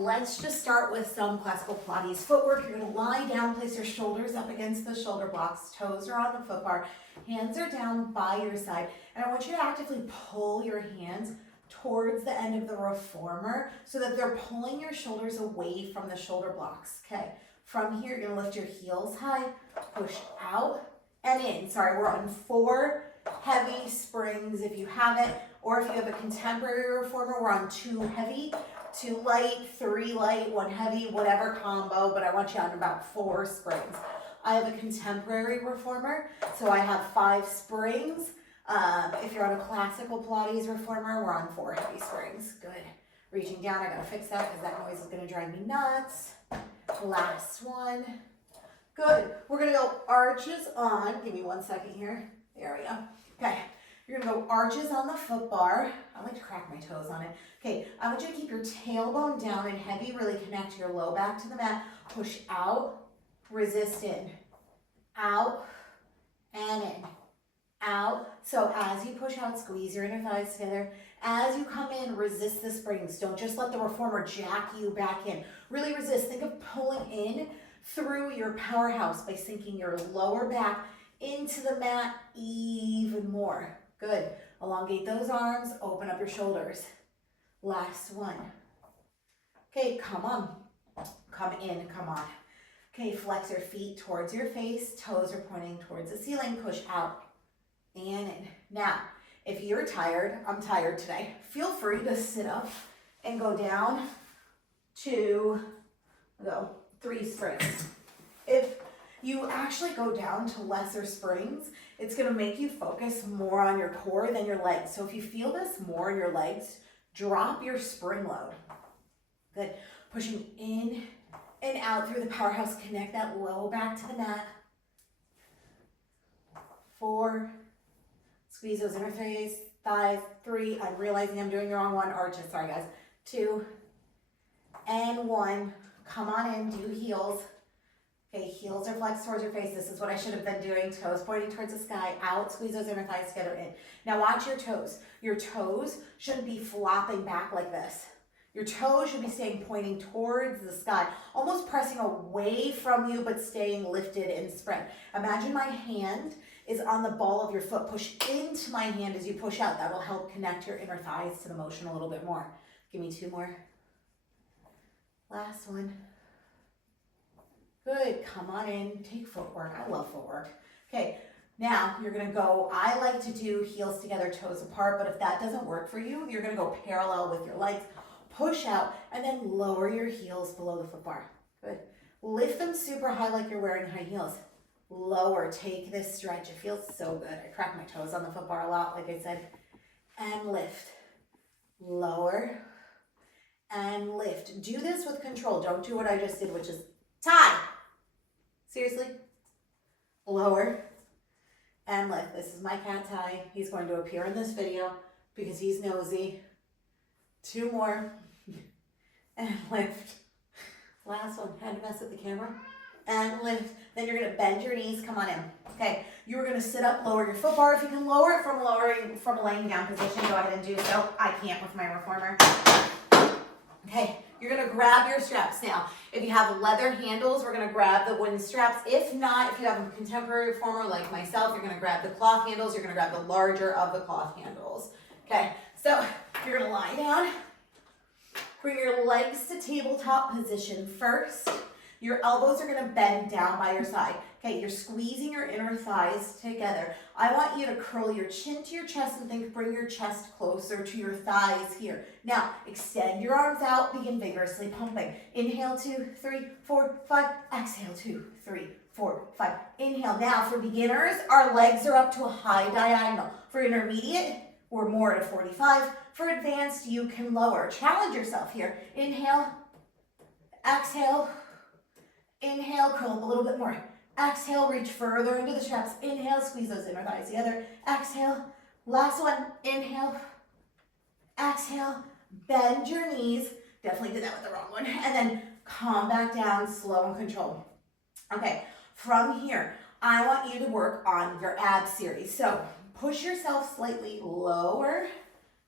Let's just start with some classical Pilates footwork. You're gonna lie down, place your shoulders up against the shoulder blocks, toes are on the foot bar, hands are down by your side, and I want you to actively pull your hands towards the end of the reformer so that they're pulling your shoulders away from the shoulder blocks, okay? From here, you're gonna lift your heels high, push out and in. Sorry, we're on 4 heavy springs if you have it, or if you have a contemporary reformer, we're on 2 heavy, 2 light, 3 light, 1 heavy, whatever combo, but I want you on about 4 springs. I have a contemporary reformer, so I have 5 springs. If you're on a classical Pilates reformer, we're on 4 heavy springs. Good. Reaching down, I gotta fix that because that noise is gonna drive me nuts. Last one. Good. We're gonna go arches on. Give me 1 second here. There we go. Okay. You're gonna go arches on the foot bar. I like to crack my toes on it. Okay, I want you to keep your tailbone down and heavy, really connect your low back to the mat. Push out, resist in, out, and in, out. So as you push out, squeeze your inner thighs together. As you come in, resist the springs. Don't just let the reformer jack you back in. Really resist. Think of pulling in through your powerhouse by sinking your lower back into the mat even more. Good. Elongate those arms, open up your shoulders. Last one. Okay, come on. Come in, come on. Okay, flex your feet towards your face. Toes are pointing towards the ceiling. Push out and in. Now, if you're tired, I'm tired today, feel free to sit up and go down to 3 springs. If you actually go down to lesser springs, it's gonna make you focus more on your core than your legs. So if you feel this more in your legs, drop your spring load. Good. Pushing in and out through the powerhouse. Connect that low back to the mat. 4. Squeeze those inner thighs. 3. I'm realizing I'm doing the wrong one. Arches. Sorry, guys. 2. And 1. Come on in. Do heels. Okay, heels are flexed towards your face. This is what I should have been doing. Toes pointing towards the sky. Out, squeeze those inner thighs together, in. Now watch your toes. Your toes shouldn't be flopping back like this. Your toes should be staying pointing towards the sky, almost pressing away from you, but staying lifted and spread. Imagine my hand is on the ball of your foot. Push into my hand as you push out. That will help connect your inner thighs to the motion a little bit more. Give me 2 more. Last one. Good, come on in, take footwork. I love footwork. Okay, now you're gonna go, I like to do heels together, toes apart, but if that doesn't work for you, you're gonna go parallel with your legs, push out, and then lower your heels below the foot bar. Good. Lift them super high like you're wearing high heels. Lower, take this stretch. It feels so good. I crack my toes on the foot bar a lot, like I said. And lift. Lower and lift. Do this with control. Don't do what I just did, which is tie. Seriously. Lower and lift. This is my cat tie. He's going to appear in this video because he's nosy. 2 more. And lift. Last one. Had to mess with the camera. And lift. Then you're going to bend your knees. Come on in. Okay. You're going to sit up, lower your foot bar. If you can lower it from a laying down position, go ahead and do so. I can't with my reformer. Okay. You're gonna grab your straps. Now, if you have leather handles, we're gonna grab the wooden straps. If not, if you have a contemporary reformer like myself, you're gonna grab the cloth handles. You're gonna grab the larger of the cloth handles. Okay, so you're gonna lie down. Bring your legs to tabletop position first. Your elbows are gonna bend down by your side. Okay, you're squeezing your inner thighs together. I want you to curl your chin to your chest and bring your chest closer to your thighs here. Now, extend your arms out, begin vigorously pumping. Inhale, 2, 3, 4, 5. Exhale, 2, 3, 4, 5. Inhale. Now, for beginners, our legs are up to a high diagonal. For intermediate, we're more at a 45. For advanced, you can lower. Challenge yourself here. Inhale, exhale, inhale, curl up a little bit more. Exhale, reach further into the straps. Inhale, squeeze those inner thighs together. Exhale, last one. Inhale, exhale, bend your knees. Definitely did that with the wrong one. And then calm back down, slow and controlled. Okay, from here, I want you to work on your ab series. So push yourself slightly lower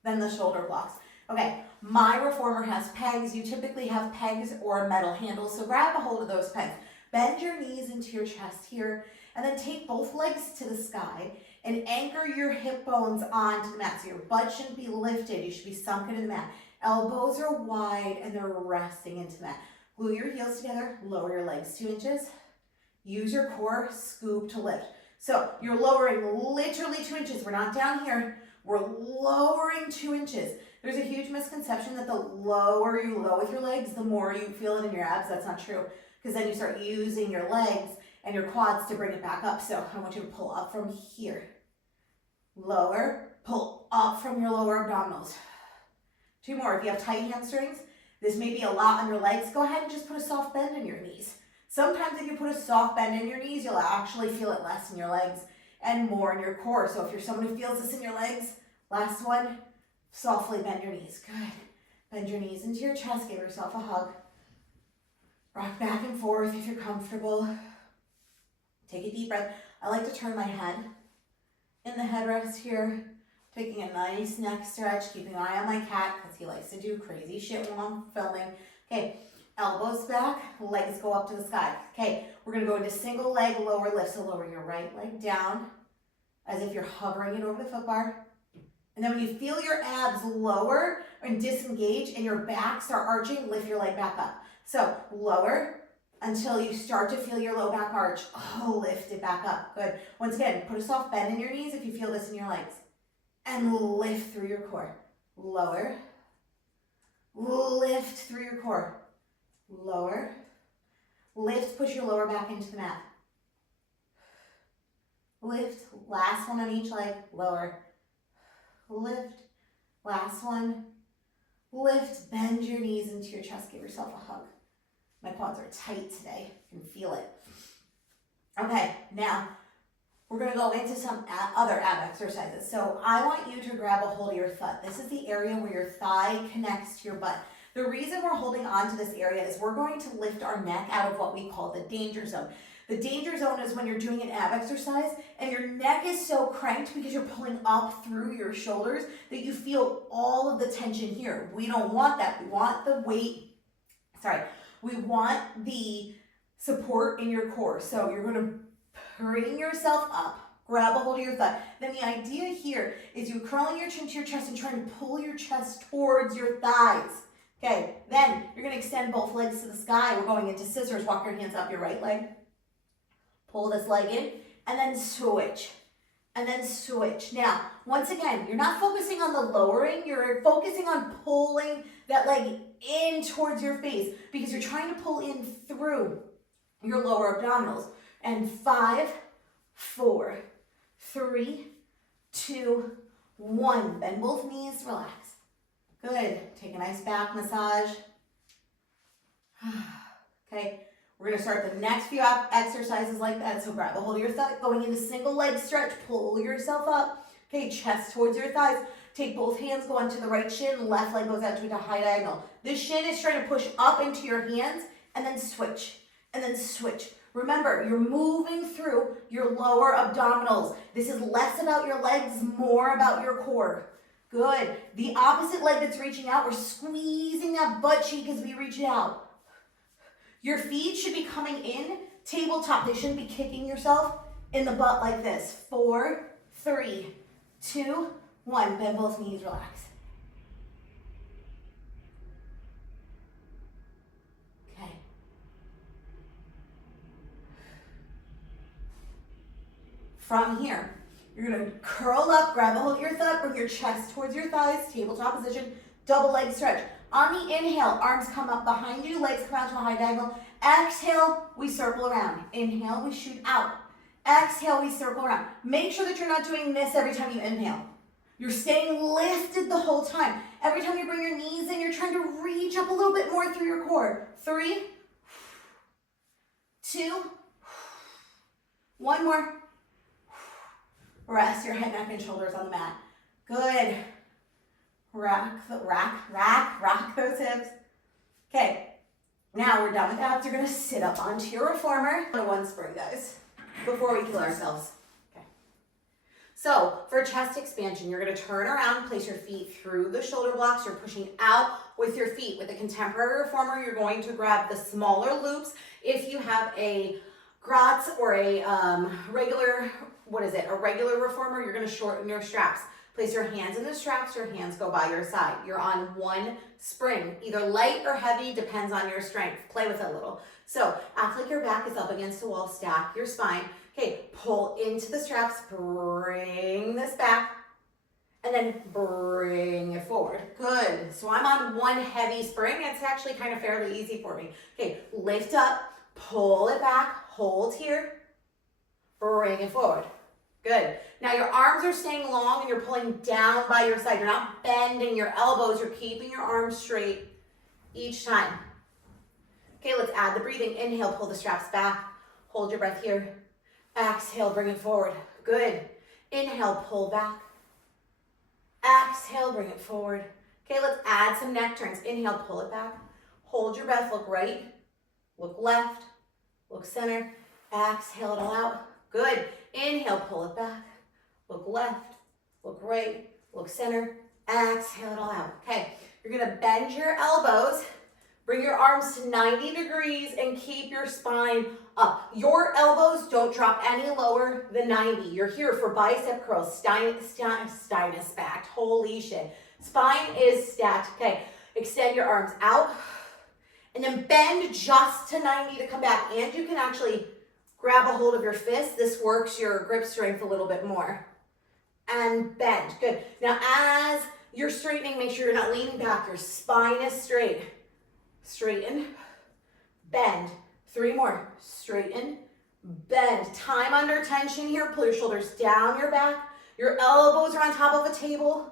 than the shoulder blocks. Okay, My Reformer has pegs. You typically have pegs or a metal handle, so grab a hold of those pegs. Bend your knees into your chest here, and then take both legs to the sky and anchor your hip bones onto the mat. So your butt shouldn't be lifted. You should be sunken in the mat. Elbows are wide and they're resting into the mat. Glue your heels together, lower your legs 2 inches. Use your core, scoop to lift. So you're lowering literally 2 inches. We're not down here. We're lowering 2 inches. There's a huge misconception that the lower you go with your legs, the more you feel it in your abs. That's not true, because then you start using your legs and your quads to bring it back up. So I want you to pull up from here. Lower, pull up from your lower abdominals. 2 more. If you have tight hamstrings, this may be a lot on your legs. Go ahead and just put a soft bend in your knees. Sometimes if you put a soft bend in your knees, you'll actually feel it less in your legs and more in your core. So if you're someone who feels this in your legs, last one, softly bend your knees. Good. Bend your knees into your chest. Give yourself a hug. Rock back and forth if you're comfortable. Take a deep breath. I like to turn my head in the headrest here. Taking a nice neck stretch. Keeping an eye on my cat because he likes to do crazy shit when I'm filming. Okay. Elbows back, legs go up to the sky. Okay, we're gonna go into single leg lower lift. So lower your right leg down as if you're hovering it over the foot bar. And then when you feel your abs lower and disengage and your back start arching, lift your leg back up. So lower until you start to feel your low back arch. Oh, lift it back up. Good. Once again, put a soft bend in your knees if you feel this in your legs. And lift through your core. Lower. Lift through your core. Lower, lift, push your lower back into the mat. Lift, last one on each leg, lower. Lift, last one. Lift, bend your knees into your chest, give yourself a hug. My quads are tight today, you can feel it. Okay, now we're gonna go into some other ab exercises. So I want you to grab a hold of your thigh. This is the area where your thigh connects to your butt. The reason we're holding on to this area is we're going to lift our neck out of what we call the danger zone. The danger zone is when you're doing an ab exercise and your neck is so cranked because you're pulling up through your shoulders that you feel all of the tension here. We don't want that. We want the weight, we want the support in your core. So you're going to bring yourself up, grab a hold of your thigh. Then the idea here is you curling your chin to your chest and trying to pull your chest towards your thighs. Okay, then you're going to extend both legs to the sky. We're going into scissors. Walk your hands up your right leg. Pull this leg in, and then switch. And then switch. Now, once again, you're not focusing on the lowering. You're focusing on pulling that leg in towards your face because you're trying to pull in through your lower abdominals. And 5, 4, 3, 2, 1. Bend both knees, relax. Good. Take a nice back massage. Okay, we're going to start the next few exercises like that. So grab a hold of your thigh, going into single leg stretch, pull yourself up. Okay, chest towards your thighs. Take both hands, go onto the right shin, left leg goes out to a high diagonal. This shin is trying to push up into your hands and then switch, and then switch. Remember, you're moving through your lower abdominals. This is less about your legs, more about your core. Good. The opposite leg that's reaching out, we're squeezing that butt cheek as we reach it out. Your feet should be coming in tabletop. They shouldn't be kicking yourself in the butt like this. 4, 3, 2, 1. Bend both knees, relax. Okay. From here, you're going to curl up, grab a hold of your thigh, bring your chest towards your thighs, tabletop position, double leg stretch. On the inhale, arms come up behind you, legs come out to a high diagonal. Exhale, we circle around. Inhale, we shoot out. Exhale, we circle around. Make sure that you're not doing this every time you inhale. You're staying lifted the whole time. Every time you bring your knees in, you're trying to reach up a little bit more through your core. 3, 2, 1 more. Rest your head, neck, and shoulders on the mat. Good. Rock those hips. Okay, now we're done with abs. You're going to sit up onto your reformer. One spring, guys, before we kill ourselves. Okay. So for chest expansion, you're gonna turn around, place your feet through the shoulder blocks. You're pushing out with your feet. With the contemporary reformer, you're going to grab the smaller loops. If you have a Gratz or a regular, a regular reformer, you're gonna shorten your straps. Place your hands in the straps, your hands go by your side. You're on one spring, either light or heavy, depends on your strength. Play with it a little. So act like your back is up against the wall, stack your spine. Okay, pull into the straps, bring this back, and then bring it forward. Good. So I'm on one heavy spring. It's actually kind of fairly easy for me. Okay, lift up, pull it back, hold here, bring it forward. Good. Now your arms are staying long and you're pulling down by your side. You're not bending your elbows. You're keeping your arms straight each time. Okay, let's add the breathing. Inhale, pull the straps back. Hold your breath here. Exhale, bring it forward. Good. Inhale, pull back. Exhale, bring it forward. Okay, let's add some neck turns. Inhale, pull it back. Hold your breath. Look right. Look left. Look center. Exhale it all out. Good. Inhale, pull it back. Look left. Look right. Look center. Exhale it all out. Okay, you're going to bend your elbows. Bring your arms to 90 degrees and keep your spine up. Your elbows don't drop any lower than 90. You're here for bicep curls, stynus back. Holy shit. Spine is stacked. Okay, extend your arms out and then bend just to 90 to come back. And you can actually grab a hold of your fist. This works your grip strength a little bit more. And bend. Good. Now as you're straightening, make sure you're not leaning back. Your spine is straight. Straighten, bend. 3 more. Straighten, bend. Time under tension here. Pull your shoulders down your back. Your elbows are on top of a table.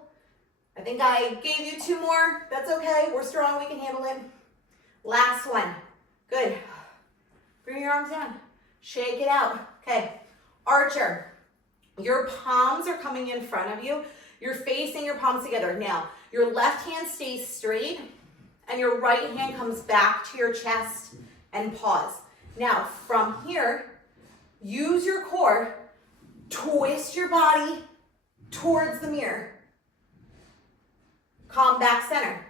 I think I gave you 2 more. That's okay. We're strong. We can handle it. Last one. Good. Bring your arms down. Shake it out. Okay. Archer. Your palms are coming in front of you. You're facing your palms together. Now, your left hand stays straight. And your right hand comes back to your chest and pause. Now, from here, use your core, twist your body towards the mirror. Come back center.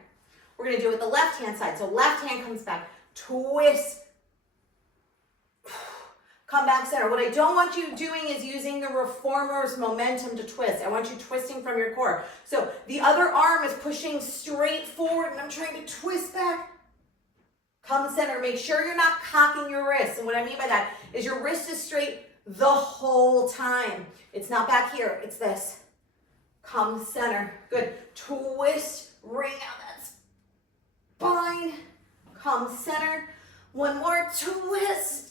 We're gonna do it with the left hand side. So left hand comes back, twist, come back center. What I don't want you doing is using the reformer's momentum to twist. I want you twisting from your core. So the other arm is pushing straight forward and I'm trying to twist back. Come center. Make sure you're not cocking your wrist. And what I mean by that is your wrist is straight the whole time. It's not back here. It's this. Come center. Good. Twist. Bring out that spine. Come center. One more. Twist.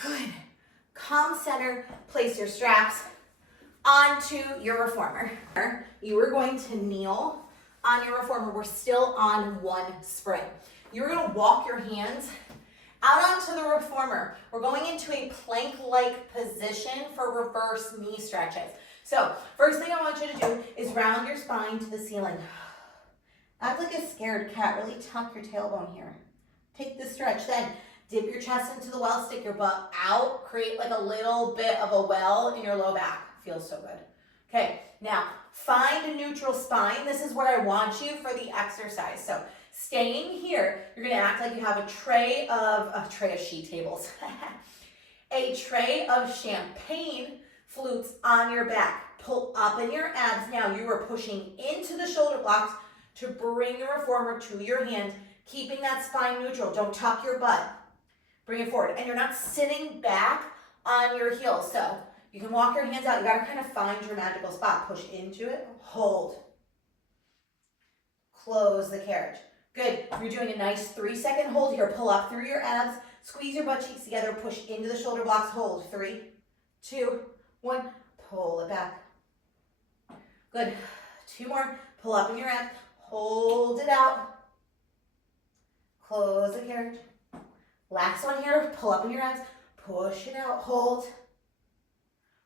Good. Come center, place your straps onto your reformer. You are going to kneel on your reformer. We're still on one spring. You're going to walk your hands out onto the reformer. We're going into a plank-like position for reverse knee stretches. So first thing I want you to do is round your spine to the ceiling. Act like a scared cat. Really tuck your tailbone here. Take the stretch. Then dip your chest into the well, stick your butt out, create like a little bit of a well in your low back. Feels so good. Okay, now find a neutral spine. This is where I want you for the exercise. So staying here, you're gonna act like you have a tray of sheet tables. A tray of champagne flutes on your back. Pull up in your abs. Now you are pushing into the shoulder blocks to bring your reformer to your hand, keeping that spine neutral. Don't tuck your butt. Bring it forward. And you're not sitting back on your heels. So you can walk your hands out. You got to kind of find your magical spot. Push into it. Hold. Close the carriage. Good. You're doing a nice 3-second hold here. Pull up through your abs. Squeeze your butt cheeks together. Push into the shoulder blocks. Hold. 3, 2, 1. Pull it back. Good. 2 more. Pull up in your abs. Hold it out. Close the carriage. Last one here, pull up in your abs, push it out, hold,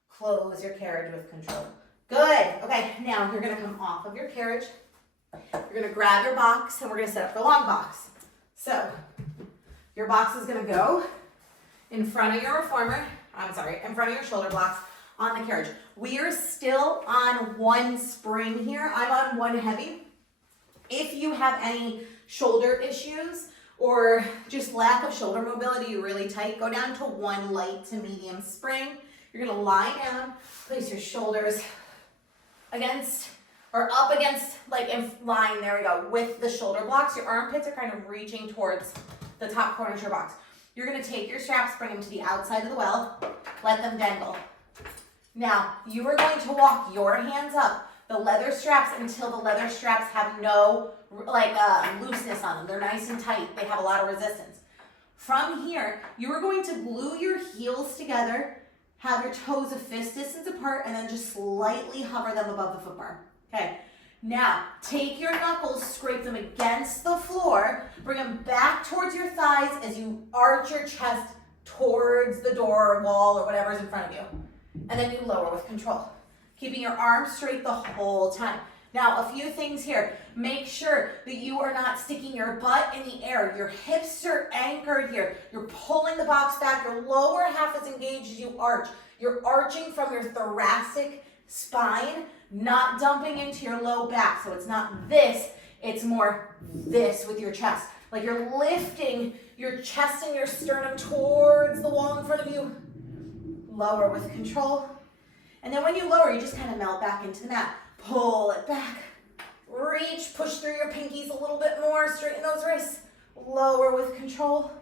close your carriage with control. Good. Okay, now you're gonna come off of your carriage. You're gonna grab your box and we're gonna set up for long box. So your box is gonna go in front of your reformer, in front of your shoulder blocks. on the carriage. We are still on one spring here. I'm on one heavy. If you have any shoulder issues or just lack of shoulder mobility, you're really tight, go down to one light to medium spring. You're gonna lie down, place your shoulders against or up against, like in line, there we go, with the shoulder blocks. Your armpits are kind of reaching towards the top corner of your box. You're gonna take your straps, bring them to the outside of the well, let them dangle. Now, you are going to walk your hands up the leather straps until the leather straps have no looseness on them. They're nice and tight. They have a lot of resistance. From here, you are going to glue your heels together, have your toes a fist distance apart, and then just slightly hover them above the foot bar. Okay. Now, take your knuckles, scrape them against the floor, bring them back towards your thighs as you arch your chest towards the door or wall or whatever's in front of you. And then you lower with control, keeping your arms straight the whole time. Now, a few things here. Make sure that you are not sticking your butt in the air. Your hips are anchored here. You're pulling the box back. Your lower half is engaged as you arch. You're arching from your thoracic spine, not dumping into your low back. So it's not this, it's more this with your chest. Like you're lifting your chest and your sternum towards the wall in front of you. Lower with control. And then when you lower, you just kind of melt back into the mat. Pull it back. Reach, push through your pinkies a little bit more. Straighten those wrists. Lower with control.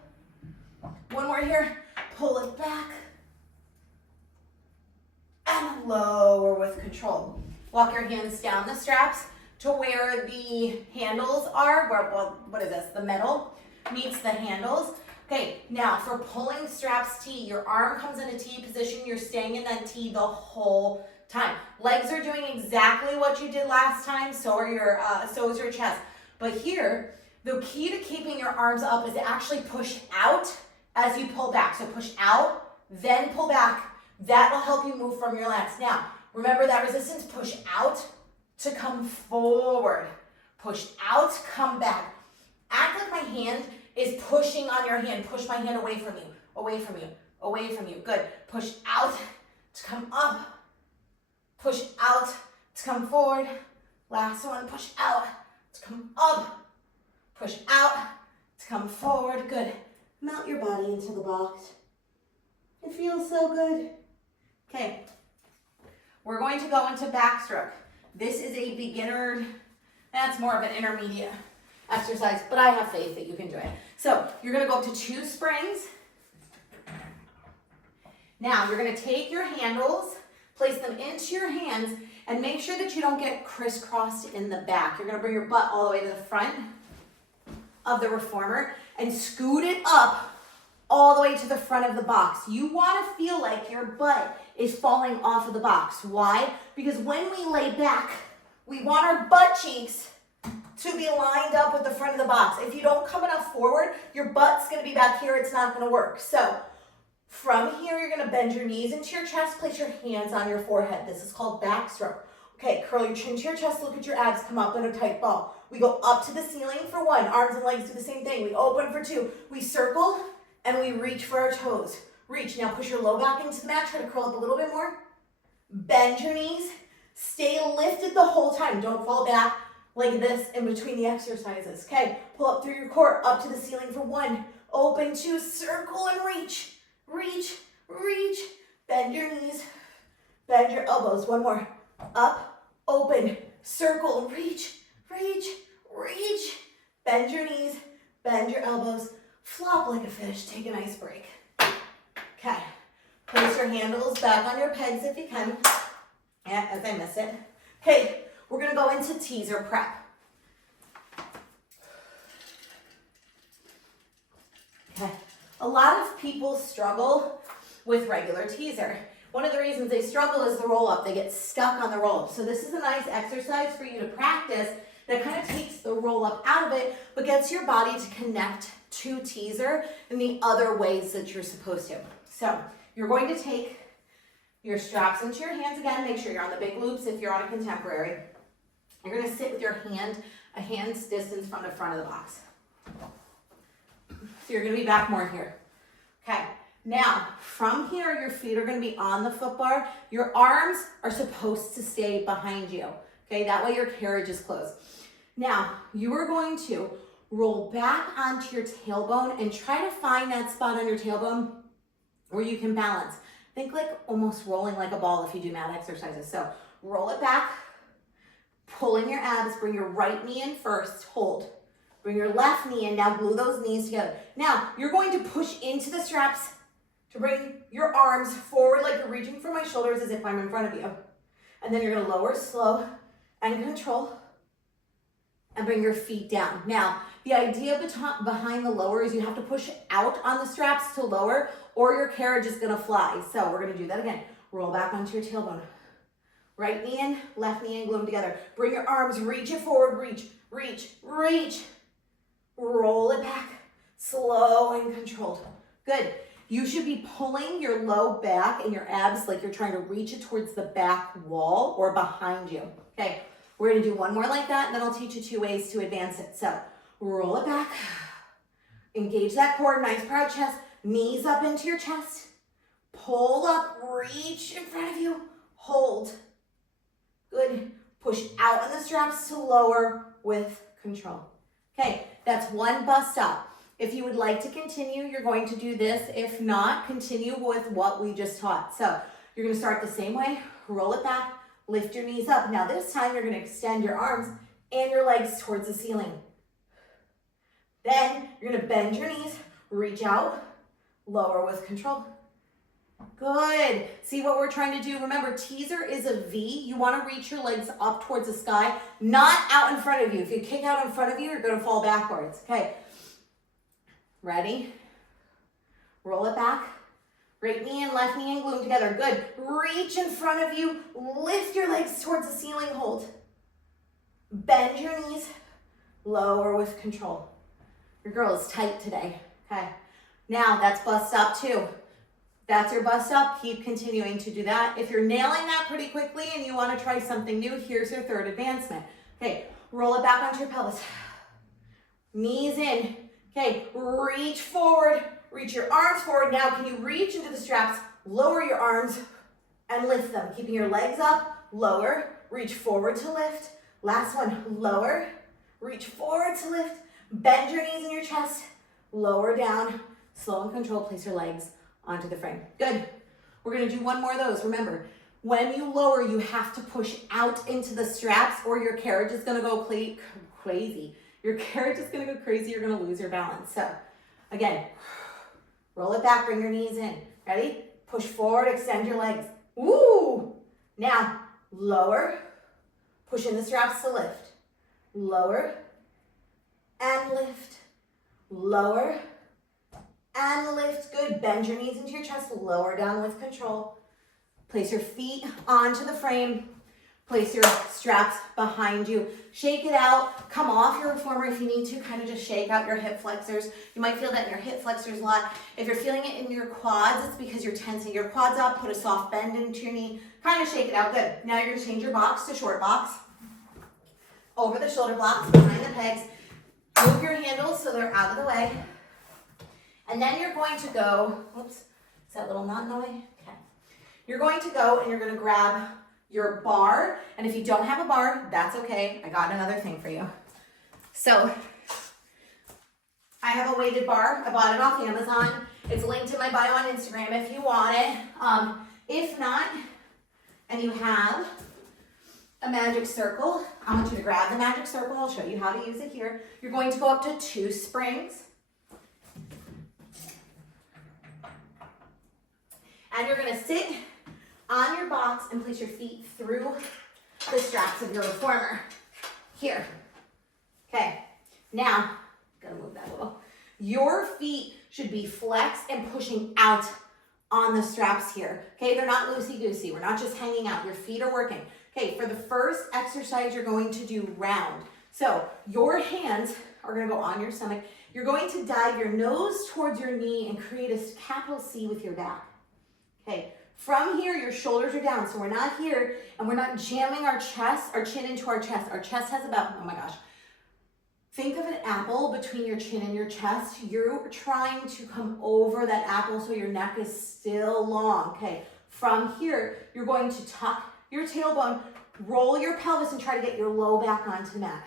One more here. Pull it back. And lower with control. Walk your hands down the straps to where the handles are. What is this? The metal meets the handles. Okay, now for pulling straps T, your arm comes in a T position. You're staying in that T the whole time. Legs are doing exactly what you did last time. So is your chest. But here, the key to keeping your arms up is to actually push out as you pull back. So push out, then pull back. That will help you move from your lats. Now, remember that resistance, push out to come forward. Push out, come back. Act like my hand is pushing on your hand. Push my hand away from you, away from you, away from you. Good. Push out to come up. Push out to come forward. Last one, push out to come up. Push out to come forward. Good. Melt your body into the box. It feels so good. Okay. We're going to go into backstroke. This is a beginner, that's more of an intermediate exercise, but I have faith that you can do it. So you're gonna go up to 2 springs. Now you're gonna take your handles, place them into your hands, and make sure that you don't get crisscrossed in the back. You're gonna bring your butt all the way to the front of the reformer and scoot it up all the way to the front of the box. You wanna feel like your butt is falling off of the box. Why? Because when we lay back, we want our butt cheeks to be lined up with the front of the box. If you don't come enough forward, your butt's gonna be back here, it's not gonna work. So from here, you're gonna bend your knees into your chest, place your hands on your forehead. This is called backstroke. Okay, curl your chin to your chest, look at your abs, come up in a tight ball. We go up to the ceiling for 1, arms and legs do the same thing. We open for 2, we circle, and we reach for our toes. Reach, now push your low back into the mat, try to curl up a little bit more. Bend your knees, stay lifted the whole time. Don't fall back like this in between the exercises. Okay, pull up through your core, up to the ceiling for 1. Open 2, circle and reach. Reach, reach, bend your knees, bend your elbows. 1 more, up, open, circle, reach, reach, reach. Bend your knees, bend your elbows, flop like a fish, take a nice break. Okay, place your handles back on your pegs if you can. Yeah, as I miss it. Okay, we're gonna go into teaser prep. Okay, a lot of people struggle with regular teaser. One of the reasons they struggle is the roll up. They get stuck on the roll up. So this is a nice exercise for you to practice that kind of takes the roll up out of it, but gets your body to connect to teaser in the other ways that you're supposed to. So you're going to take your straps into your hands again. Make sure you're on the big loops if you're on a contemporary. You're going to sit with your hand a hand's distance from the front of the box. So you're going to be back more here. Okay, Now, from here, your feet are gonna be on the foot bar. Your arms are supposed to stay behind you, okay? That way your carriage is closed. Now, you are going to roll back onto your tailbone and try to find that spot on your tailbone where you can balance. Think like almost rolling like a ball if you do mat exercises. So roll it back, pull in your abs, bring your right knee in first, hold. Bring your left knee in, now glue those knees together. Now, you're going to push into the straps to bring your arms forward like you're reaching for my shoulders as if I'm in front of you. And then you're gonna lower slow and control and bring your feet down. Now, the idea behind the lower is you have to push out on the straps to lower or your carriage is gonna fly. So we're gonna do that again. Roll back onto your tailbone. Right knee in, left knee in, glue them together. Bring your arms, reach it forward, reach, reach, reach. Roll it back, slow and controlled. Good. You should be pulling your low back and your abs like you're trying to reach it towards the back wall or behind you. Okay, we're gonna do one more like that and then I'll teach you 2 ways to advance it. So roll it back, engage that core, nice proud chest, knees up into your chest, pull up, reach in front of you, hold. Good, push out on the straps to lower with control. Okay, that's one bust up. If you would like to continue, you're going to do this. If not, continue with what we just taught. So you're gonna start the same way, roll it back, lift your knees up. Now this time you're gonna extend your arms and your legs towards the ceiling. Then you're gonna bend your knees, reach out, lower with control. Good. See what we're trying to do? Remember, teaser is a V. You want to reach your legs up towards the sky, not out in front of you. If you kick out in front of you, you're going to fall backwards. Okay. Ready? Roll it back. Right knee in, left knee in, glue them together. Good. Reach in front of you. Lift your legs towards the ceiling. Hold. Bend your knees. Lower with control. Your girl is tight today. Okay. Now that's bust up too. That's your bust up. Keep continuing to do that. If you're nailing that pretty quickly and you want to try something new, here's your third advancement. Okay, roll it back onto your pelvis. Knees in. Okay, reach forward. Reach your arms forward. Now, can you reach into the straps? Lower your arms and lift them. Keeping your legs up, lower. Reach forward to lift. Last one, lower. Reach forward to lift. Bend your knees in your chest. Lower down. Slow and control. Place your legs onto the frame. Good. We're going to do one more of those. Remember, when you lower, you have to push out into the straps or your carriage is going to go crazy. Your carriage is going to go crazy. You're going to lose your balance. So again, roll it back, bring your knees in. Ready? Push forward, extend your legs. Woo! Now, lower, push in the straps to lift. Lower and lift. Lower and lift. Good. Bend your knees into your chest. Lower down with control. Place your feet onto the frame. Place your straps behind you. Shake it out. Come off your reformer if you need to. Kind of just shake out your hip flexors. You might feel that in your hip flexors a lot. If you're feeling it in your quads, it's because you're tensing your quads up. Put a soft bend into your knee. Kind of shake it out. Good. Now you're going to change your box to short box. Over the shoulder blocks, behind the pegs. Move your handles so they're out of the way. And then you're going to go, oops, is that little knot in the way? Okay. You're going to go and you're going to grab your bar. And if you don't have a bar, that's okay. I got another thing for you. So I have a weighted bar. I bought it off Amazon. It's linked in my bio on Instagram if you want it. If not, and you have a magic circle, I want you to grab the magic circle. I'll show you how to use it here. You're going to go up to 2 springs. And you're going to sit on your box and place your feet through the straps of your reformer. Here. Okay. Now, gotta move that a little. Your feet should be flexed and pushing out on the straps here. Okay, they're not loosey-goosey. We're not just hanging out. Your feet are working. Okay, for the first exercise, you're going to do round. So your hands are going to go on your stomach. You're going to dive your nose towards your knee and create a capital C with your back. Okay, from here, your shoulders are down. So we're not here and we're not jamming our chest, our chin into our chest. Our chest has about, oh my gosh, Think of an apple between your chin and your chest. You're trying to come over that apple so your neck is still long. Okay, from here, you're going to tuck your tailbone, roll your pelvis, and try to get your low back onto the mat.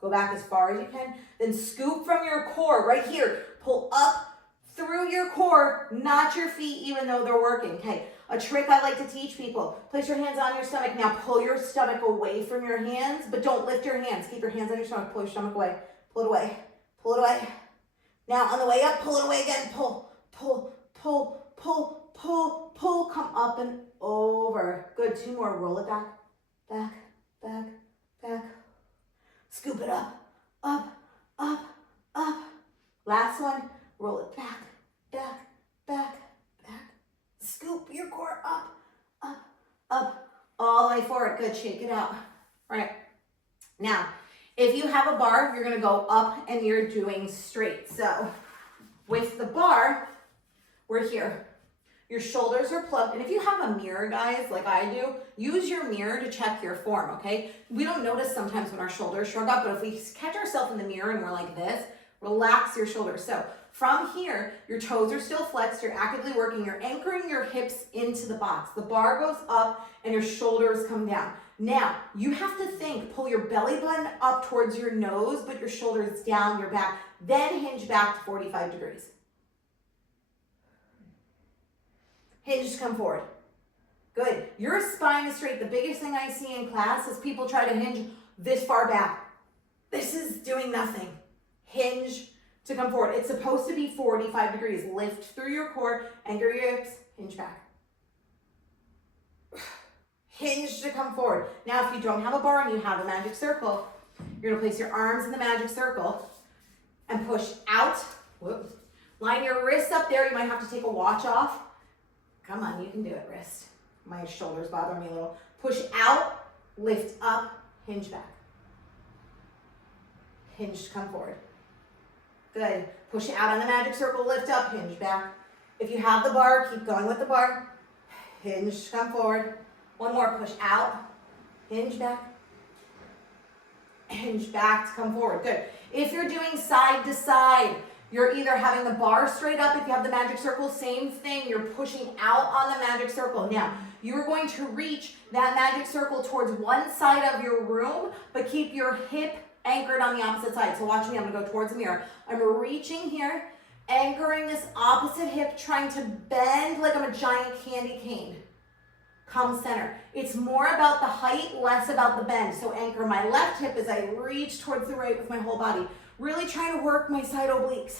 Go back as far as you can, then scoop from your core right here. Pull up through your core, not your feet, even though they're working. Okay, a trick I like to teach people. Place your hands on your stomach. Now pull your stomach away from your hands, but don't lift your hands. Keep your hands on your stomach. Pull your stomach away. Pull it away. Pull it away. Now on the way up, pull it away again. Pull, pull, pull, pull, pull, pull. Come up and over. Good. 2 more. Roll it back, back, back, back. Scoop it up, up, up, up. Last one. Roll it back, back, back, back. Scoop your core up, up, up, all the way forward. Good, shake it out. All right. Now, if you have a bar, you're gonna go up and you're doing straight. So with the bar, we're here. Your shoulders are plugged. And if you have a mirror, guys, like I do, use your mirror to check your form, okay? We don't notice sometimes when our shoulders shrug up, but if we catch ourselves in the mirror and we're like this, relax your shoulders. So from here, your toes are still flexed, you're actively working, you're anchoring your hips into the box. The bar goes up and your shoulders come down. Now, you have to think, pull your belly button up towards your nose, but your shoulders down your back, then hinge back to 45 degrees. Hinge to come forward. Good. Your spine is straight. The biggest thing I see in class is people try to hinge this far back. This is doing nothing. Hinge to come forward. It's supposed to be 45 degrees. Lift through your core, anchor your hips, hinge back. Hinge to come forward. Now, if you don't have a bar and you have a magic circle, you're gonna place your arms in the magic circle and push out. Whoops. Line your wrists up there. You might have to take a watch off. Come on, you can do it, wrist. My shoulders bother me a little. Push out, lift up, hinge back. Hinge to come forward. Good. Push out on the magic circle, lift up, hinge back. If you have the bar, keep going with the bar. Hinge to come forward. One more, push out, hinge back. Hinge back to come forward. Good. If you're doing side to side, you're either having the bar straight up. If you have the magic circle, same thing. You're pushing out on the magic circle. Now, you're going to reach that magic circle towards one side of your room, but keep your hip anchored on the opposite side. So watch me, I'm gonna go towards the mirror. I'm reaching here, anchoring this opposite hip, trying to bend like I'm a giant candy cane. Come center. It's more about the height, less about the bend. So anchor my left hip as I reach towards the right with my whole body. Really trying to work my side obliques.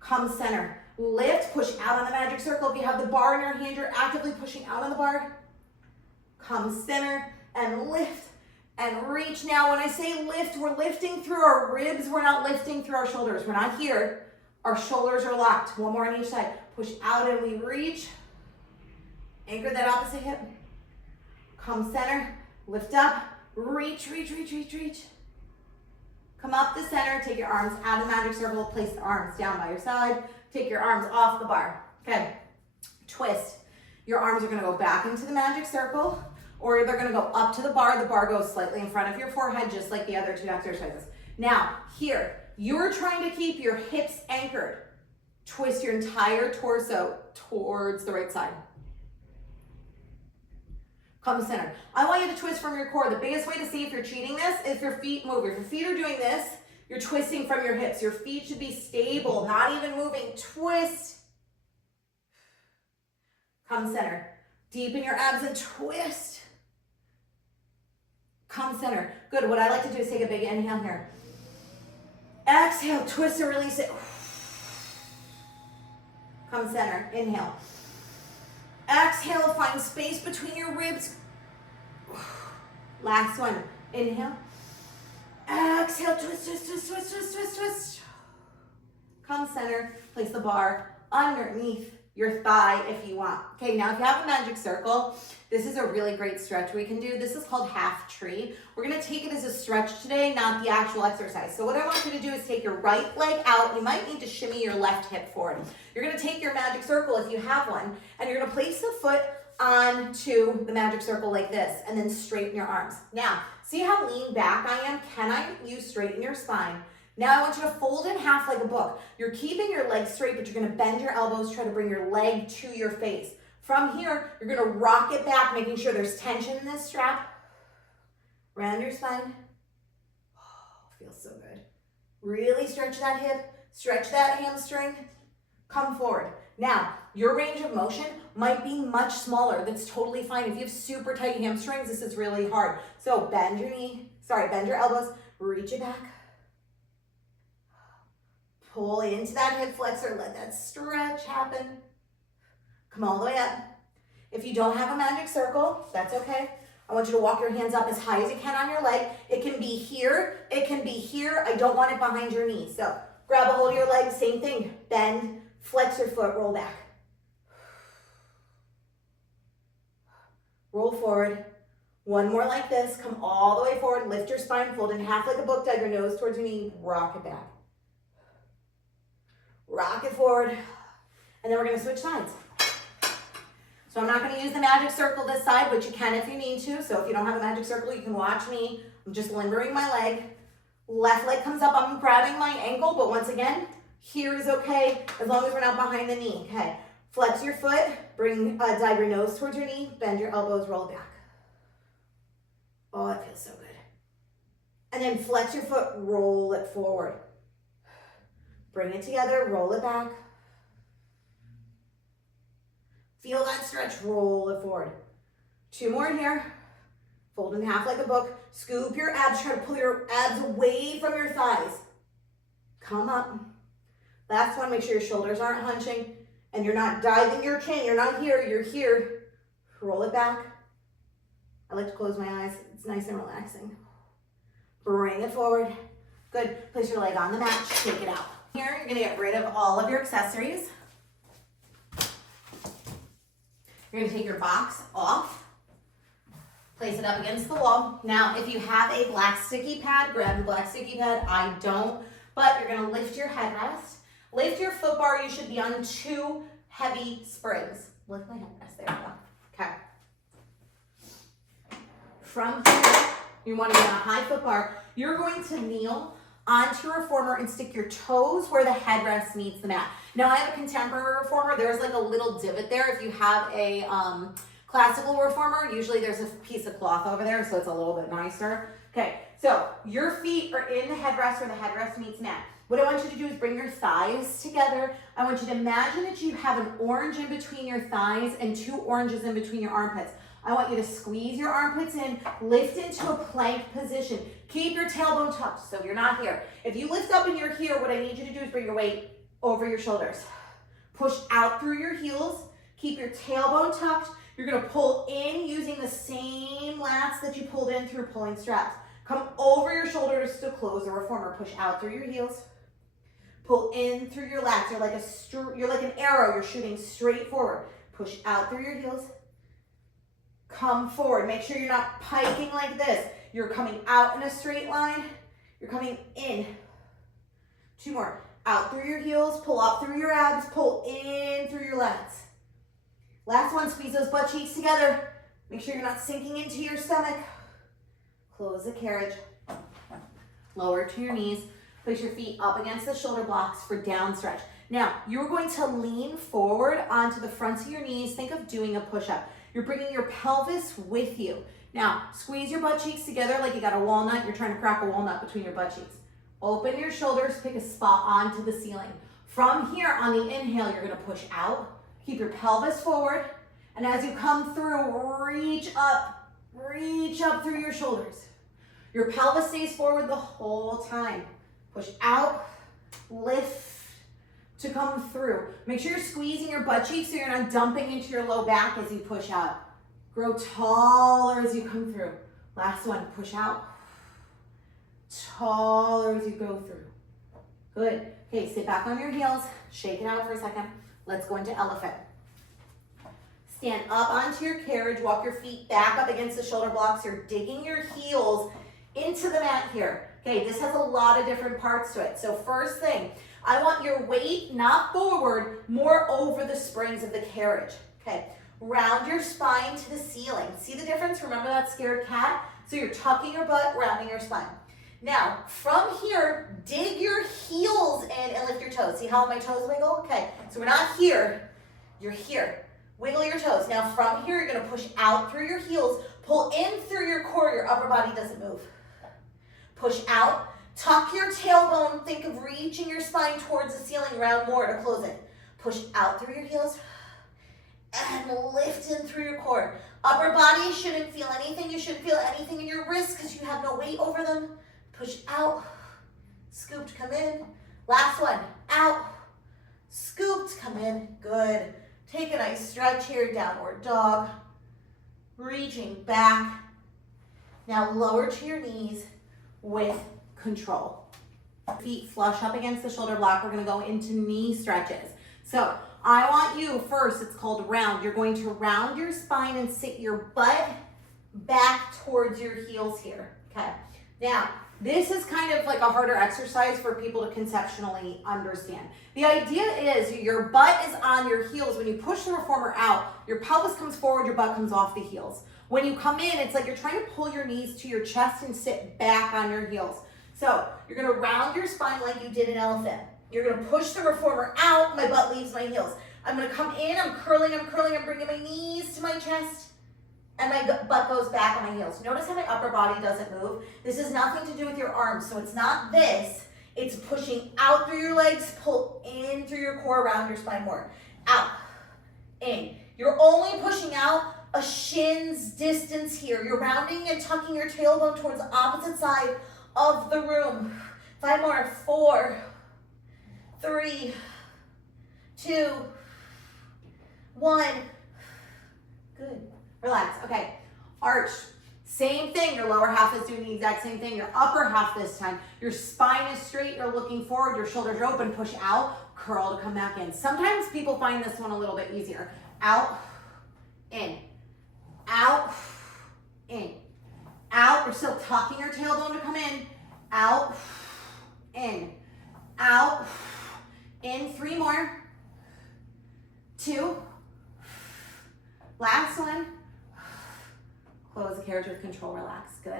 Come center. Lift, push out on the magic circle. If you have the bar in your hand, you're actively pushing out on the bar. Come center and lift and reach. Now, when I say lift, we're lifting through our ribs. We're not lifting through our shoulders. We're not here. Our shoulders are locked. One more on each side. Push out and we reach. Anchor that opposite hip. Come center. Lift up. Reach, reach, reach, reach, reach. Come up the center, take your arms out of the magic circle, place the arms down by your side, take your arms off the bar. Okay, twist. Your arms are gonna go back into the magic circle, or they're gonna go up to the bar goes slightly in front of your forehead, just like the other two exercises. Now, here, you're trying to keep your hips anchored. Twist your entire torso towards the right side. Come center. I want you to twist from your core. The biggest way to see if you're cheating this is if your feet move. If your feet are doing this, you're twisting from your hips. Your feet should be stable, not even moving. Twist. Come center. Deepen your abs and twist. Come center. Good. What I like to do is take a big inhale here. Exhale, twist and release it. Come center. Inhale. Exhale, find space between your ribs. Last one. Inhale. Exhale, twist, twist, twist, twist, twist, twist, twist. Come center, place the bar underneath your thigh if you want. Okay, now if you have a magic circle, this is a really great stretch we can do. This is called half tree. We're gonna take it as a stretch today, not the actual exercise. So what I want you to do is take your right leg out. You might need to shimmy your left hip forward. You're gonna take your magic circle if you have one, and you're gonna place the foot onto the magic circle like this, and then straighten your arms. Now, See how lean back I am? Can I get you straighten your spine? Now I want you to fold in half like a book. You're keeping your legs straight, but you're gonna bend your elbows, try to bring your leg to your face. From here, you're gonna rock it back, making sure there's tension in this strap. Round your spine. Oh, feels so good. Really stretch that hip, stretch that hamstring. Come forward. Now, your range of motion might be much smaller. That's totally fine. If you have super tight hamstrings, this is really hard. So bend your bend your elbows, reach it back. Pull into that hip flexor, let that stretch happen. Come all the way up. If you don't have a magic circle, that's okay. I want you to walk your hands up as high as you can on your leg. It can be here, it can be here. I don't want it behind your knee. So grab a hold of your leg, same thing. Bend, flex your foot, roll back. Roll forward. One more like this. Come all the way forward, lift your spine, fold in half like a book, dive your nose towards your knee, rock it back. Rock it forward, and then we're gonna switch sides. So I'm not gonna use the magic circle this side, but you can if you need to. So if you don't have a magic circle, you can watch me. I'm just limbering my leg. Left leg comes up, I'm grabbing my ankle, but once again, here is okay, as long as we're not behind the knee, okay? Flex your foot, dive your nose towards your knee, bend your elbows, roll it back. Oh, it feels so good. And then flex your foot, roll it forward. Bring it together, roll it back. Feel that stretch, roll it forward. Two more here. Fold in half like a book. Scoop your abs, try to pull your abs away from your thighs. Come up. Last one, make sure your shoulders aren't hunching and you're not diving your chin. You're not here, you're here. Roll it back. I like to close my eyes. It's nice and relaxing. Bring it forward. Good. Place your leg on the mat, shake it out. Here, you're gonna get rid of all of your accessories. You're gonna take your box off, place it up against the wall. Now, if you have a black sticky pad, grab the black sticky pad. I don't, but you're gonna lift your headrest. Lift your foot bar. You should be on 2 heavy springs. Lift my headrest, there we go. Okay. From here, you wanna get on a high foot bar. You're going to kneel onto your reformer and stick your toes where the headrest meets the mat. Now I have a contemporary reformer. There's like a little divot there. If you have a classical reformer, usually there's a piece of cloth over there, so it's a little bit nicer. Okay, so your feet are in the headrest where the headrest meets mat. What I want you to do is bring your thighs together. I want you to imagine that you have an orange in between your thighs and 2 oranges in between your armpits. I want you to squeeze your armpits in, lift into a plank position. Keep your tailbone tucked so you're not here. If you lift up and you're here, what I need you to do is bring your weight over your shoulders. Push out through your heels. Keep your tailbone tucked. You're gonna pull in using the same lats that you pulled in through pulling straps. Come over your shoulders to close the reformer. Push out through your heels. Pull in through your lats. You're like an arrow. You're shooting straight forward. Push out through your heels. Come forward. Make sure you're not piking like this. You're coming out in a straight line. You're coming in. 2 more. Out through your heels. Pull up through your abs. Pull in through your lats. Last one. Squeeze those butt cheeks together. Make sure you're not sinking into your stomach. Close the carriage. Lower to your knees. Place your feet up against the shoulder blocks for down stretch. Now, you're going to lean forward onto the fronts of your knees. Think of doing a push-up. You're bringing your pelvis with you. Now, squeeze your butt cheeks together like you got a walnut. You're trying to crack a walnut between your butt cheeks. Open your shoulders, pick a spot onto the ceiling. From here, on the inhale, you're gonna push out. Keep your pelvis forward. And as you come through, reach up through your shoulders. Your pelvis stays forward the whole time. Push out, lift to come through. Make sure you're squeezing your butt cheeks so you're not dumping into your low back as you push out. Grow taller as you come through. Last one, push out. Taller as you go through. Good. Okay, sit back on your heels. Shake it out for a second. Let's go into elephant. Stand up onto your carriage. Walk your feet back up against the shoulder blocks. You're digging your heels into the mat here. Okay, this has a lot of different parts to it. So first thing, I want your weight not forward, more over the springs of the carriage. Okay, round your spine to the ceiling. See the difference? Remember that scared cat? So you're tucking your butt, rounding your spine. Now, from here, dig your heels in and lift your toes. See how my toes wiggle? Okay, so we're not here, you're here. Wiggle your toes. Now from here, you're gonna push out through your heels, pull in through your core, your upper body doesn't move. Push out, tuck your tailbone, think of reaching your spine towards the ceiling, round more to close it. Push out through your heels and lift in through your core. Upper body shouldn't feel anything. You shouldn't feel anything in your wrists because you have no weight over them. Push out, scooped, come in. Last one, out, scooped, come in, good. Take a nice stretch here, downward dog. Reaching back. Now lower to your knees with control. Feet flush up against the shoulder block. We're gonna go into knee stretches. So I want you first, it's called round. You're going to round your spine and sit your butt back towards your heels here, okay? Now, this is kind of like a harder exercise for people to conceptually understand. The idea is your butt is on your heels. When you push the reformer out, your pelvis comes forward, your butt comes off the heels. When you come in, it's like you're trying to pull your knees to your chest and sit back on your heels. So you're gonna round your spine like you did an elephant. You're gonna push the reformer out, my butt leaves my heels. I'm gonna come in, I'm curling, I'm bringing my knees to my chest, and my butt goes back on my heels. Notice how my upper body doesn't move. This has nothing to do with your arms, so it's not this. It's pushing out through your legs, pull in through your core, round your spine more. Out, in. You're only pushing out a shin's distance here. You're rounding and tucking your tailbone towards the opposite side of the room. 5 more, 4, 3, 2, 1. Good. Relax. Okay. Arch. Same thing. Your lower half is doing the exact same thing. Your upper half this time. Your spine is straight. You're looking forward. Your shoulders are open. Push out. Curl to come back in. Sometimes people find this one a little bit easier. Out. In. Out. In. Out. You're still tucking your tailbone to come in. Out. In. Out. In. 3 more. 2. Last one. Close the carriage with control, relax, good.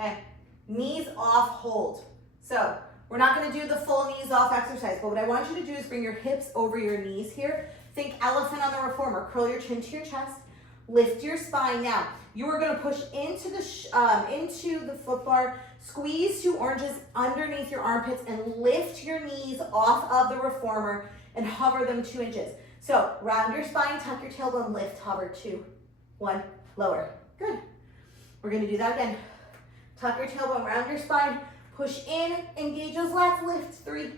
Okay, knees off, hold. So we're not gonna do the full knees off exercise, but what I want you to do is bring your hips over your knees here. Think elephant on the reformer. Curl your chin to your chest, lift your spine. Now, you are gonna push into the foot bar, squeeze 2 oranges underneath your armpits and lift your knees off of the reformer and hover them 2 inches. So round your spine, tuck your tailbone, lift, hover, 2, 1, lower. Good. We're gonna do that again. Tuck your tailbone, round your spine, push in, engage those lats, lift, 3,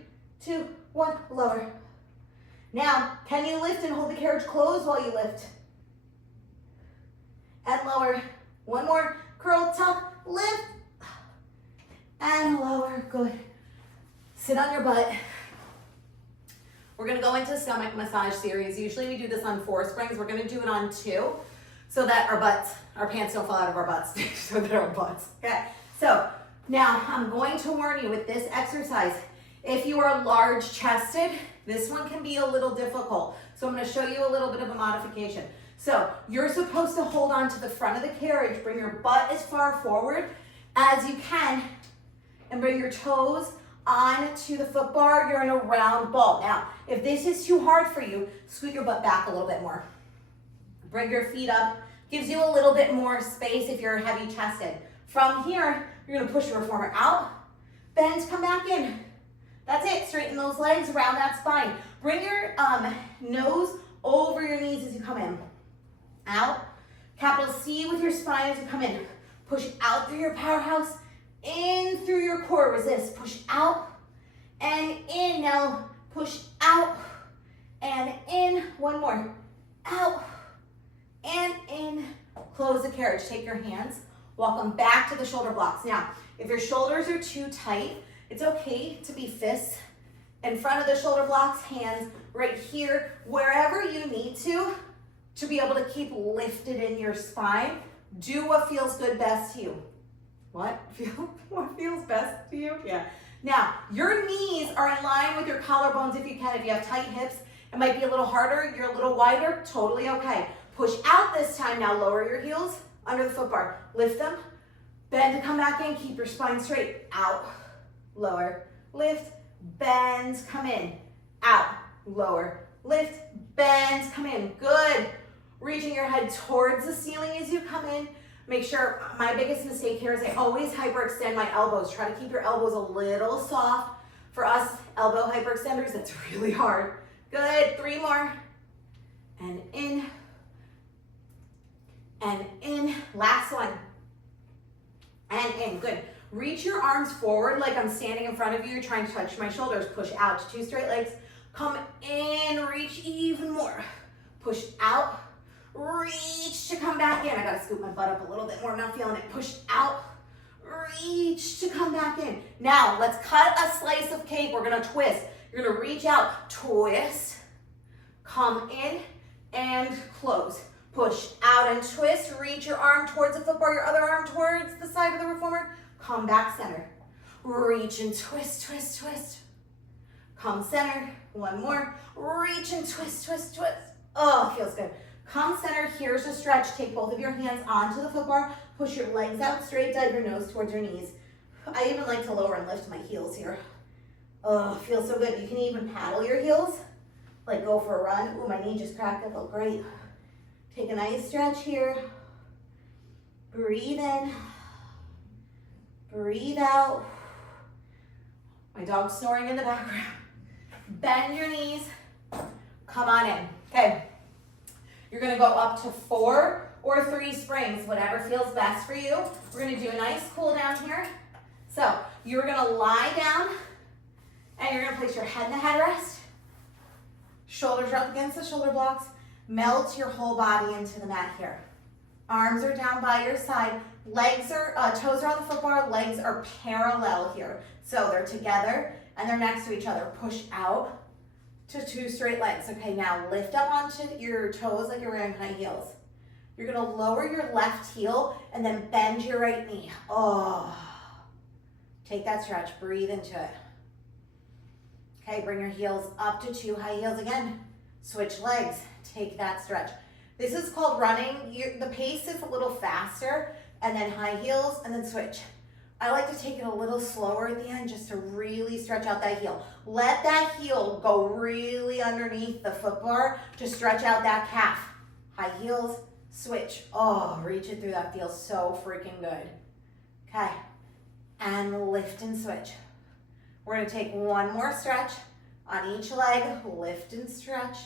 2, 1, lower. Now, can you lift and hold the carriage closed while you lift? And lower. 1 more, curl, tuck, lift, and lower, good. Sit on your butt. We're gonna go into stomach massage series. Usually we do this on 4 springs. We're gonna do it on 2 so that our pants don't fall out of our butts, so that our butts, okay? So now I'm going to warn you with this exercise, if you are large chested, this one can be a little difficult. So I'm gonna show you a little bit of a modification. So you're supposed to hold on to the front of the carriage, bring your butt as far forward as you can, and bring your toes onto the foot bar. You're in a round ball. Now, if this is too hard for you, scoot your butt back a little bit more. Bring your feet up. Gives you a little bit more space if you're heavy chested. From here, you're gonna push your reformer out, bend, come back in. That's it, straighten those legs, round that spine. Bring your nose over your knees as you come in. Out, capital C with your spine as you come in. Push out through your powerhouse, in through your core, resist. Push out and in. Now push out and in. 1 more. Out and in. Close the carriage. Take your hands. Welcome back to the shoulder blocks. Now, if your shoulders are too tight, it's okay to be fists in front of the shoulder blocks, hands right here, wherever you need to be able to keep lifted in your spine. Do what feels good best to you. What feels best to you? Yeah. Now, your knees are in line with your collarbones if you can. If you have tight hips, it might be a little harder. You're a little wider, totally okay. Push out this time. Now lower your heels under the foot bar. Lift them, Bend to come back in, keep your spine straight. Out, lower, lift, bend, come in. Out, lower, lift, bend, come in. Good. Reaching your head towards the ceiling as you come in. Make sure, my biggest mistake here is I always hyperextend my elbows. Try to keep your elbows a little soft. For us elbow hyperextenders, that's really hard. Good, 3 more. And in. And in, last one. And in, good. Reach your arms forward like I'm standing in front of you. You're trying to touch my shoulders. Push out to 2 straight legs. Come in, reach even more. Push out, reach to come back in. I gotta scoop my butt up a little bit more, I'm not feeling it. Push out, reach to come back in. Now, let's cut a slice of cake. We're gonna twist. You're gonna reach out, twist, come in, and close. Push out and twist. Reach your arm towards the footbar, your other arm towards the side of the reformer. Come back center. Reach and twist, twist, twist. Come center. 1 more. Reach and twist, twist, twist. Oh, feels good. Come center. Here's a stretch. Take both of your hands onto the footbar. Push your legs out straight. Dive your nose towards your knees. I even like to lower and lift my heels here. Oh, feels so good. You can even paddle your heels. Like go for a run. Ooh, my knee just cracked. That felt great. Take a nice stretch here. Breathe in. Breathe out. My dog's snoring in the background. Bend your knees. Come on in. Okay. You're going to go up to 4 or 3 springs, whatever feels best for you. We're going to do a nice cool down here. So you're going to lie down and you're going to place your head in the headrest. Shoulders are up against the shoulder blocks. Melt your whole body into the mat here. Arms are down by your side. Legs are, toes are on the footbar. Legs are parallel here. So they're together and they're next to each other. Push out to 2 straight legs. Okay, now lift up onto your toes like you're wearing high heels. You're gonna lower your left heel and then bend your right knee. Oh, take that stretch, breathe into it. Okay, bring your heels up to 2 high heels again. Switch legs, take that stretch. This is called running. The pace is a little faster, and then high heels, and then switch. I like to take it a little slower at the end just to really stretch out that heel. Let that heel go really underneath the footbar to stretch out that calf. High heels, switch. Oh, reach it through. That feels so freaking good. Okay, and lift and switch. We're gonna take 1 more stretch on each leg. Lift and stretch.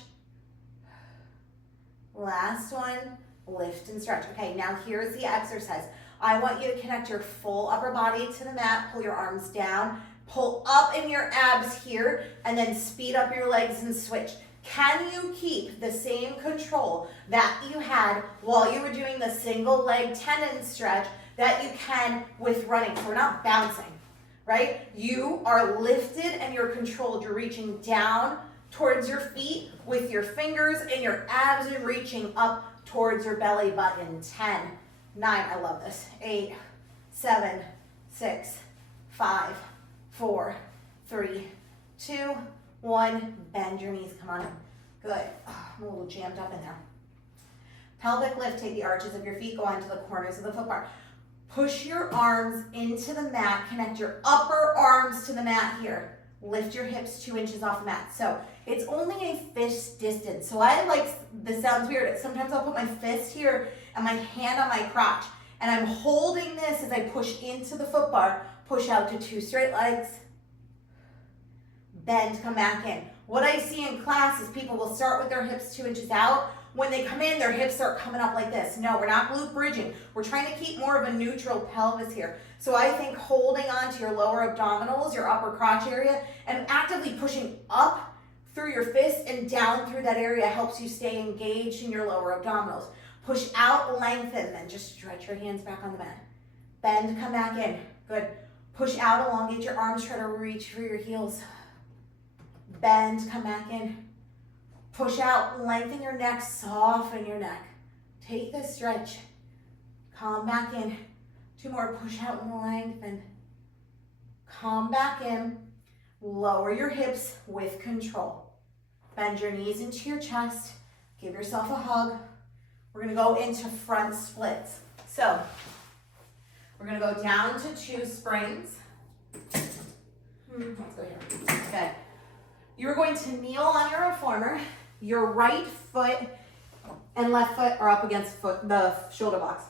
Last one, lift and stretch. Okay, now here's the exercise. I want you to connect your full upper body to the mat, pull your arms down, pull up in your abs here, and then speed up your legs and switch. Can you keep the same control that you had while you were doing the single leg tendon stretch that you can with running? So we're not bouncing, right? You are lifted and you're controlled. You're reaching down towards your feet with your fingers and your abs and reaching up towards your belly button. 10, 9, I love this. 8, 7, 6, 5, 4, 3, 2, 1. Bend your knees, come on. Good. Oh, I'm a little jammed up in there. Pelvic lift, take the arches of your feet, go onto the corners of the footbar. Push your arms into the mat, connect your upper arms to the mat here. Lift your hips 2 inches off the mat. So it's only a fist distance. So I like, this sounds weird. Sometimes I'll put my fist here and my hand on my crotch. And I'm holding this as I push into the footbar. Push out to 2 straight legs. Bend, come back in. What I see in class is people will start with their hips 2 inches out. When they come in, their hips start coming up like this. No, we're not glute bridging. We're trying to keep more of a neutral pelvis here. So I think holding on to your lower abdominals, your upper crotch area, and actively pushing up through your fist and down through that area helps you stay engaged in your lower abdominals. Push out, lengthen, then just stretch your hands back on the mat. Bend, come back in. Good. Push out, elongate your arms, try to reach for your heels. Bend, come back in. Push out, lengthen your neck, soften your neck. Take this stretch. Come back in. 2 more, push out and lengthen. Come back in. Lower your hips with control. Bend your knees into your chest. Give yourself a hug. We're gonna go into front splits. So We're gonna go down to 2 springs. Let's go here. Okay. You're going to kneel on your reformer. Your right foot and left foot are up against the shoulder blocks.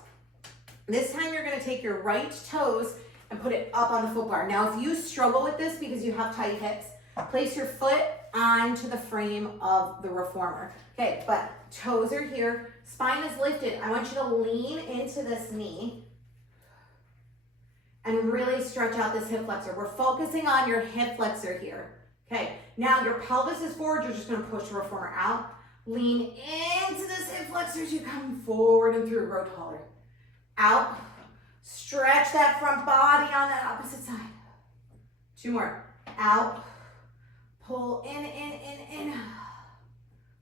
This time you're gonna take your right toes and put it up on the foot bar. Now, if you struggle with this because you have tight hips, place your foot onto the frame of the reformer. Okay, but toes are here, spine is lifted. I want you to lean into this knee and really stretch out this hip flexor. We're focusing on your hip flexor here. Okay, now your pelvis is forward. You're just gonna push the reformer out. Lean into this hip flexor as you come forward and through, grow taller. Out, stretch that front body on that opposite side. 2 more, out, pull in.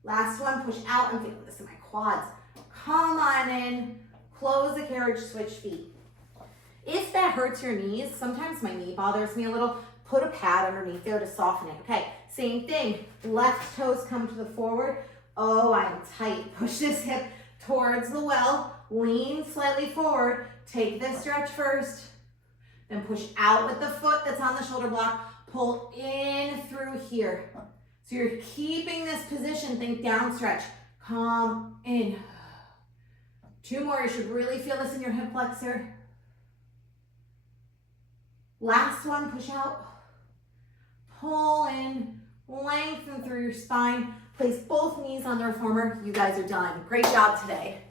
Last one, push out. I'm feeling this in my quads. Come on in, close the carriage, switch feet. If that hurts your knees, sometimes my knee bothers me a little, put a pad underneath there to soften it. Okay, same thing, left toes come to the forward. Oh, I'm tight. Push this hip towards the well, lean slightly forward, take this stretch first, then push out with the foot that's on the shoulder block, pull in through here. So you're keeping this position, think down stretch, come in. 2 more, you should really feel this in your hip flexor. Last one, push out, pull in, lengthen through your spine, place both knees on the reformer. You guys are done. Great job today.